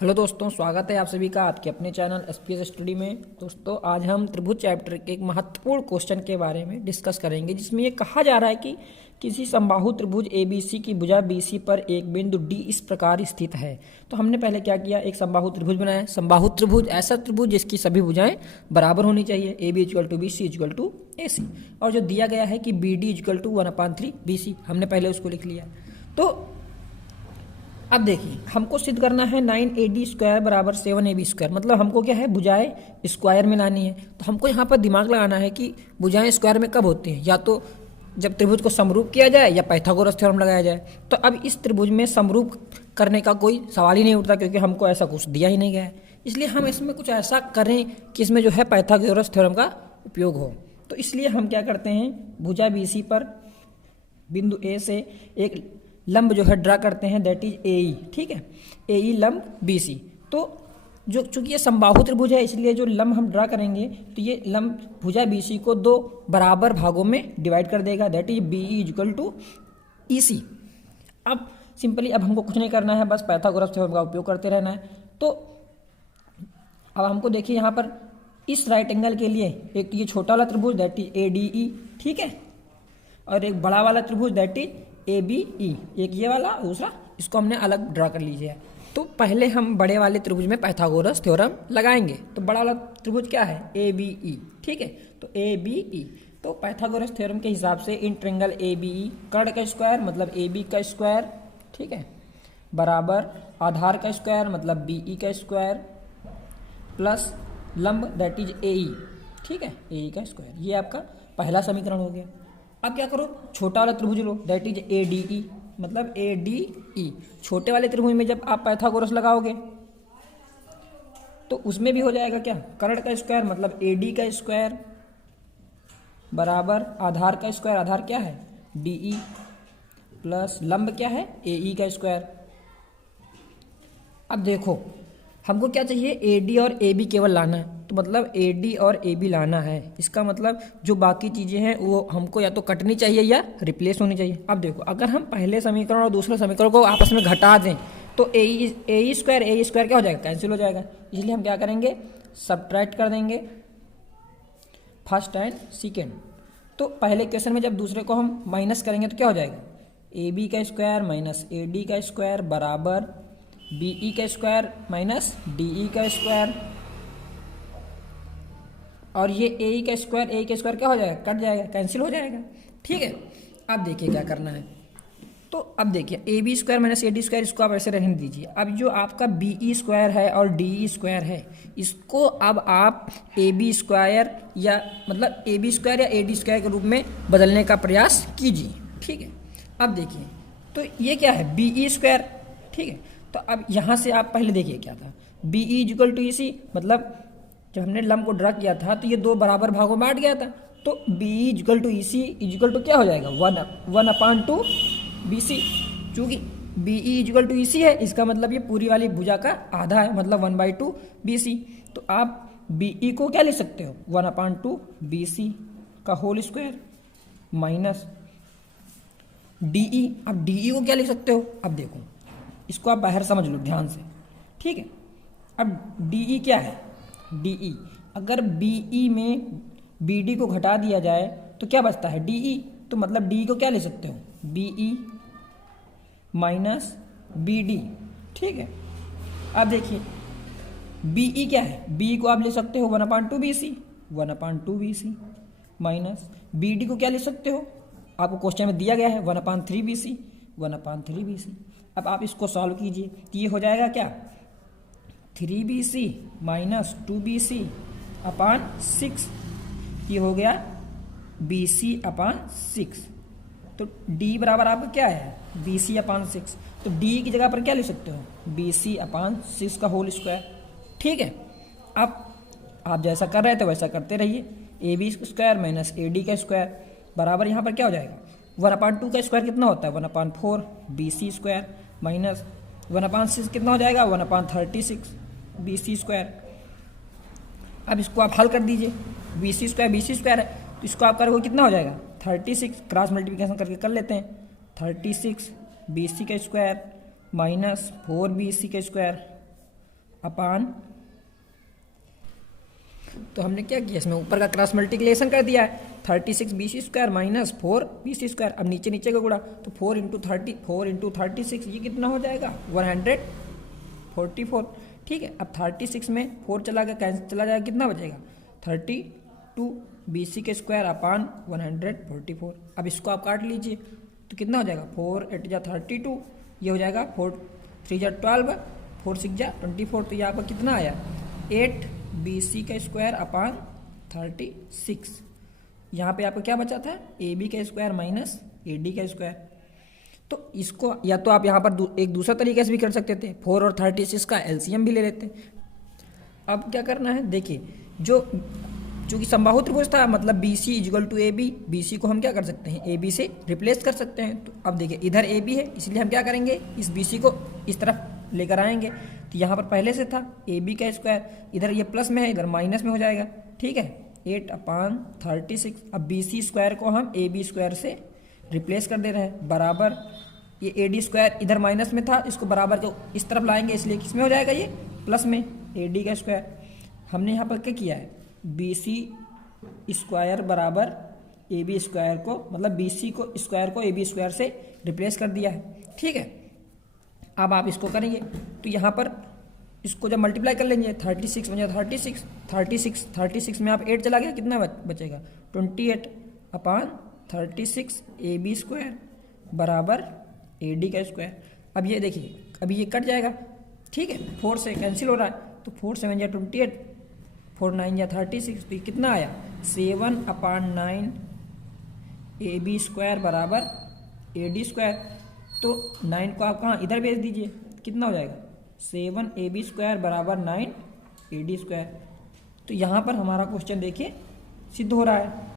Hello दोस्तों, स्वागत है आप सभी का आपके अपने चैनल एसपीएस स्टडी में। दोस्तों, आज हम त्रिभुज चैप्टर के एक महत्वपूर्ण क्वेश्चन के बारे में डिस्कस करेंगे, जिसमें ये कहा जा रहा है कि किसी समबाहु त्रिभुज एबीसी की भुजा बीसी पर एक बिंदु डी इस प्रकार स्थित है। तो हमने पहले क्या किया, एक समबाहु त्रिभुज बनाया। समबाहु त्रिभुज ऐसा त्रिभुज जिसकी सभी भुजाएं बराबर होनी चाहिए, A B equal to B C equal to A C. और जो दिया गया है कि B D equal to 1/3 B C, हमने पहले उसको लिख लिया। तो अब देखिए, हमको सिद्ध करना है 9AD² बराबर 7AB²। मतलब हमको क्या है, भुजाएं स्क्वायर में लानी है। तो हमको यहाँ पर दिमाग लगाना है कि भुजाएं स्क्वायर में कब होती हैं, या तो जब त्रिभुज को समरूप किया जाए या पाइथागोरस थ्योरम लगाया जाए। तो अब इस त्रिभुज में समरूप करने का कोई सवाल ही नहीं उठता, क्योंकि हमको ऐसा कुछ दिया ही नहीं गया है। इसलिए हम इसमें कुछ ऐसा करें कि इसमें जो है पाइथागोरस थ्योरम का उपयोग हो। तो इसलिए हम क्या करते हैं, भुजा BC पर बिंदु ए से एक लंब जो है ड्रा करते हैं, दैट इज AE। ठीक है, AE लंब BC। तो जो चूंकि ये समबाहु त्रिभुज है, इसलिए जो लंब हम ड्रा करेंगे तो ये लंब भुजा BC को दो बराबर भागों में डिवाइड कर देगा, that is BE equal to EC। अब सिंपली अब हमको कुछ नहीं करना है, बस पाइथागोरस थ्योरम का उपयोग करते रहना है। तो अब हमको देखिए, यहाँ पर इस राइट एंगल के लिए एक ये छोटा वाला त्रिभुज दैट इज ADE, ठीक है, और एक बड़ा वाला त्रिभुज दैट इज ABE, एक ये वाला, दूसरा इसको हमने अलग ड्रा कर लीजिए। तो पहले हम बड़े वाले त्रिभुज में पाइथागोरस थ्योरम लगाएंगे। तो बड़ा वाला त्रिभुज क्या है, ABE। ठीक है, तो ABE, तो पाइथागोरस थ्योरम के हिसाब से इन ट्रायंगल ABE कर्ण का स्क्वायर मतलब AB का स्क्वायर, ठीक है, बराबर आधार का स्क्वायर मतलब BE का स्क्वायर प्लस लंब दैट इज AE, ठीक है, AE का स्क्वायर। ये आपका पहला समीकरण हो गया। अब क्या करो, छोटा वाला त्रिभुज लो दैट इज ADE मतलब ADE। छोटे वाले त्रिभुज में जब आप पाइथागोरस लगाओगे तो उसमें भी हो जाएगा क्या, कर्ण का स्क्वायर मतलब AD का स्क्वायर बराबर आधार का स्क्वायर, आधार क्या है DE, प्लस लंब क्या है AE का स्क्वायर। अब देखो, हमको क्या चाहिए, AD और AB केवल लाना है। तो मतलब AD और AB लाना है, इसका मतलब जो बाकी चीज़ें हैं वो हमको या तो कटनी चाहिए या रिप्लेस होनी चाहिए। अब देखो, अगर हम पहले समीकरण और दूसरे समीकरण को आपस में घटा दें तो AE स्क्वायर क्या हो जाएगा, कैंसिल हो जाएगा। इसलिए हम क्या करेंगे, सब्ट्रैक्ट कर देंगे फर्स्ट एंड सेकेंड। तो पहले क्वेश्चन में जब दूसरे को हम माइनस करेंगे तो क्या हो जाएगा, AB का स्क्वायर माइनस AD का स्क्वायर बराबर BE का स्क्वायर माइनस DE का स्क्वायर, और ये AE का स्क्वायर क्या हो जाएगा, कट जाएगा, कैंसिल हो जाएगा। ठीक है, अब देखिए क्या करना है। तो अब देखिए, AB² माइनस AD स्क्वायर, इसको आप ऐसे रहने दीजिए। अब जो आपका BE स्क्वायर है और DE स्क्वायर है, इसको अब आप AB² या मतलब AB² या AD स्क्वायर के रूप में बदलने का प्रयास कीजिए। ठीक है, अब देखिए, तो ये क्या है, BE स्क्वायर। ठीक है, तो अब यहाँ से आप पहले देखिए क्या था, BE इक्वल टू EC, मतलब जब हमने लंब को ड्रा किया था तो ये दो बराबर भागों में बांट गया था। तो BE equal to EC equal to क्या हो जाएगा, 1/2 BC। चूँकि BE इक्वल टू EC है, इसका मतलब ये पूरी वाली भुजा का आधा है, मतलब 1/2 BC। तो आप BE को क्या लिख सकते हो, 1/2 BC का होल स्क्वायर माइनस DE। अब DE को क्या लिख सकते हो, अब देखो इसको आप बाहर समझ लो ध्यान से। ठीक है, अब DE क्या है, DE अगर BE में BD को घटा दिया जाए तो क्या बचता है, DE। तो मतलब DE को क्या ले सकते हो, BE माइनस BD। ठीक है, अब देखिए BE क्या है, BE को आप ले सकते हो 1/2 BC माइनस BD को क्या ले सकते हो, आपको क्वेश्चन में दिया गया है 1/3 BC। अब आप इसको सॉल्व कीजिए तो ये हो जाएगा क्या, 3BC माइनस 2BC/6, ये हो गया BC/6। तो D बराबर आपका क्या है, BC/6। तो D की जगह पर क्या लिख सकते हो, BC/6 का होल स्क्वायर। ठीक है, अब आप जैसा कर रहे थे वैसा करते रहिए, AB स्क्वायर माइनस AD का स्क्वायर बराबर यहाँ पर क्या हो जाएगा, 1/2 का स्क्वायर कितना होता है, 1/4 BC स्क्वायर माइनस 1/6 कितना हो जाएगा, 1/36 BC स्क्वायर। अब इसको आप हल कर दीजिए, BC स्क्वायर है तो इसको आप करोगे कितना हो जाएगा, 36, क्रॉस मल्टीप्लिकेशन करके कर लेते हैं, 36 BC का स्क्वायर माइनस 4BC का स्क्वायर अपान, तो हमने क्या किया, इसमें ऊपर का क्रॉस मल्टीप्लिकेशन कर दिया है, 36 BC square minus 4 BC square. अब नीचे नीचे का गुणा, तो 4 इंटू 36 ये कितना हो जाएगा, 144। ठीक है, अब 36 में 4 चला गया, कैंसिल चला जाएगा, कितना बचेगा 32 BC के स्क्वायर अपान 144। अब इसको आप काट लीजिए तो कितना हो जाएगा, 4 8 जा 32, ये हो जाएगा 4 3 जा 12, 4 6 जा 24। तो यहाँ पर कितना आया, 8 BC का स्क्वायर अपान 36। यहाँ पे आपको क्या बचा था, AB का स्क्वायर माइनस AD का स्क्वायर। तो इसको या तो आप यहाँ पर एक दूसरा तरीके से भी कर सकते थे, 4 और 36 का LCM भी ले लेते। अब क्या करना है, देखिए चूँकि समबाहु त्रिभुज था, मतलब BC equal to AB, BC को हम क्या कर सकते हैं, AB से रिप्लेस कर सकते हैं। तो अब देखिए इधर AB है, इसलिए हम क्या करेंगे, इस BC को इस तरफ लेकर आएंगे। तो यहाँ पर पहले से था AB का स्क्वायर, इधर ये प्लस में है, इधर माइनस में हो जाएगा। ठीक है, 8 अपान 36। अब BC स्क्वायर को हम AB स्क्वायर से रिप्लेस कर दे रहे हैं, बराबर ये AD स्क्वायर इधर माइनस में था, इसको बराबर को इस तरफ लाएंगे, इसलिए किसमें हो जाएगा, ये प्लस में, AD का स्क्वायर। हमने यहाँ पर क्या किया है, BC स्क्वायर बराबर AB स्क्वायर को, मतलब BC को स्क्वायर को AB स्क्वायर से रिप्लेस कर दिया है। ठीक है, अब आप इसको करेंगे तो यहाँ पर इसको जब मल्टीप्लाई कर लेंगे, 36 बन जाएगा 36 में आप 8 चला गया, कितना बचेगा 28 अपान 36 AB स्क्वायर बराबर AD का स्क्वायर। अब ये देखिए, अभी ये कट जाएगा। ठीक है, 4 से कैंसिल हो रहा है, तो 4 7 या 28, 4 9 या 36, तो ये कितना आया, 7 अपान 9 AB स्क्वायर बराबर AD स्क्वायर। तो 9 को आप कहाँ, इधर भेज दीजिए, कितना हो जाएगा, 7 AB स्क्वायर बराबर 9 AD स्क्वायर। तो यहाँ पर हमारा क्वेश्चन देखिए सिद्ध हो रहा है।